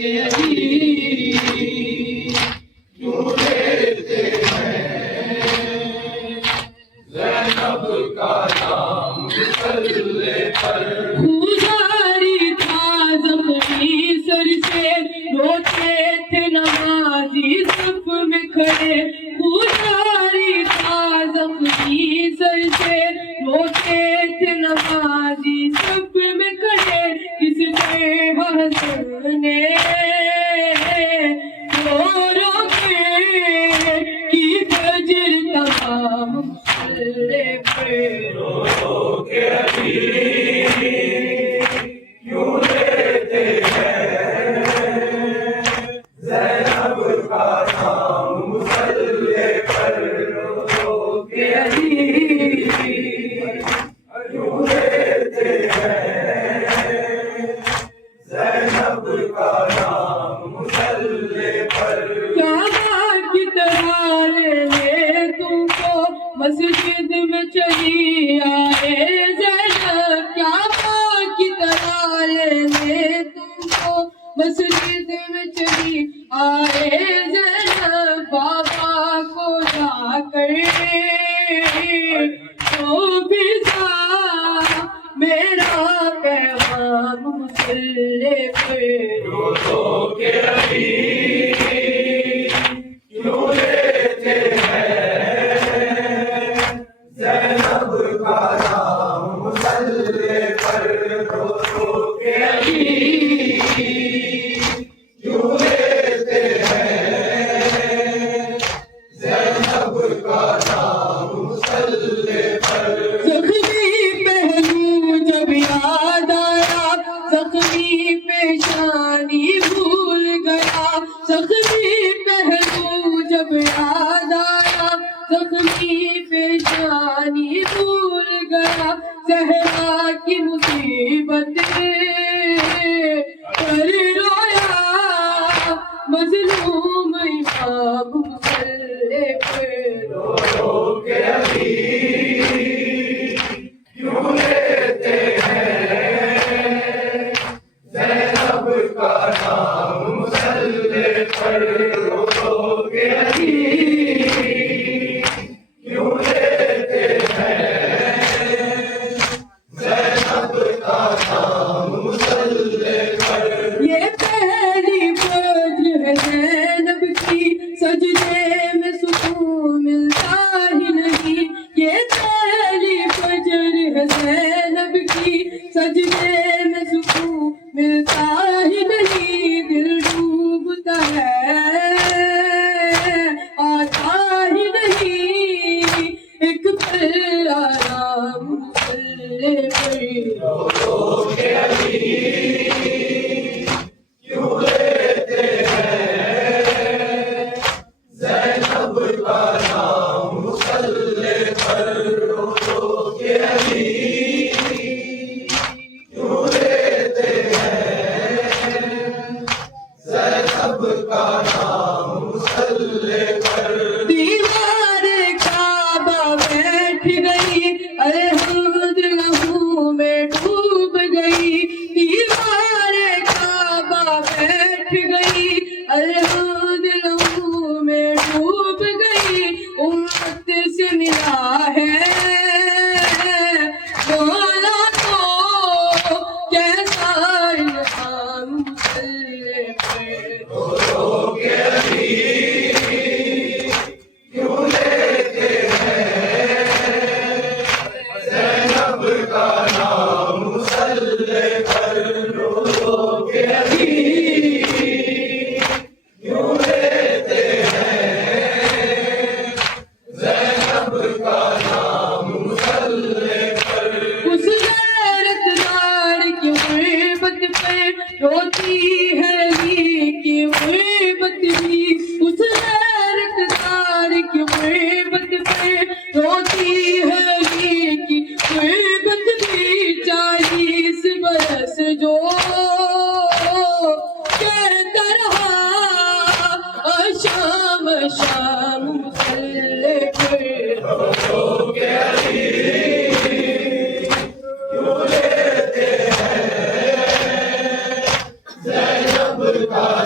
کہ علی کیوں لیتے ہیں زینب کا نام مسلے پر گزاری تھا زخمی سر سے روتے تھے نمازی صف میں کھڑے گزاری تھا زخمی سر سے روتے تھے نمازی صف میں کھڑے کس نے حسن نے رو کے کی فجر تمام مسلے پہ رو کے علی کیوں لیتے ہیں زینب کا نام مسلے پر رو کے علی کیوں لیتے ہیں زینب کا نام مسلے پر کعبہ کی طرح لے تم کو مسجد میں چلی آئے زینب کعبہ کی طرح لے تم کو مسجد میں چلی آئے زینب بابا کو جا کر تو بھی میرا پیغام مسلے پہ رو کے علی کیوں لیتے ہیں زینب کا نام مسلے پر رو کے علی کیوں لیتے ہیں زینب کا نام مسلے پر زخمی پہلو جب یاد آیا زخمی پیشانی بھول گیا زخمی پہلو جب یاد آیا زخمی پیشانی بھول گیا زہرا کی مصیبت پر رویا مظلوم امام مسلے پہ رو کے علی کیوں لیتے ہیں زینب کا نام مسلے پر رو کے علی کیوں لیتے ہیں زینب کا نام مسلے پر یہ پہلی فجر ہے زینب کی سجدے میں سکون ملتا ہی نہیں یہ پہلی فجر ہے زینب کی سجدے میں سکون ملتا ہی نہیں دل ڈوبتا ہے آتا ہی نہیں ایک پل آرام مسلے پر رو کے علی کیوں لیتے ہیں زینب کا نام مسلے پر رو کے علی کیوں لیتے ہیں زینب کا نام مسلے پر دیوار کعبہ بیٹھ گئی الحمد لہو میں ڈوب گئی دیوار کعبہ بیٹھ گئی الحمد لہو میں ڈوب گئی امت سے ملا ہے مولا تو کیسا الہام مسلے پہ رو کے علی کیوں لیتے ہیں زینب کا نام مسلے پر رو کے علی کیوں لیتے ہیں زینب کا نام مسلے پر اس غیرت دار کی غیبت پہ روتی ہے علی کی غیبت بھی اس غیرت دار کی غیبت پہ روتی ہے علی کی غیبت بھی 40 برس جو کہتا رہا شام شام مسلے پہ رو کے علی کیوں لیتے ہیں زینب کا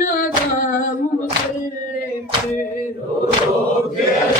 نادام مسلے پہ رو کے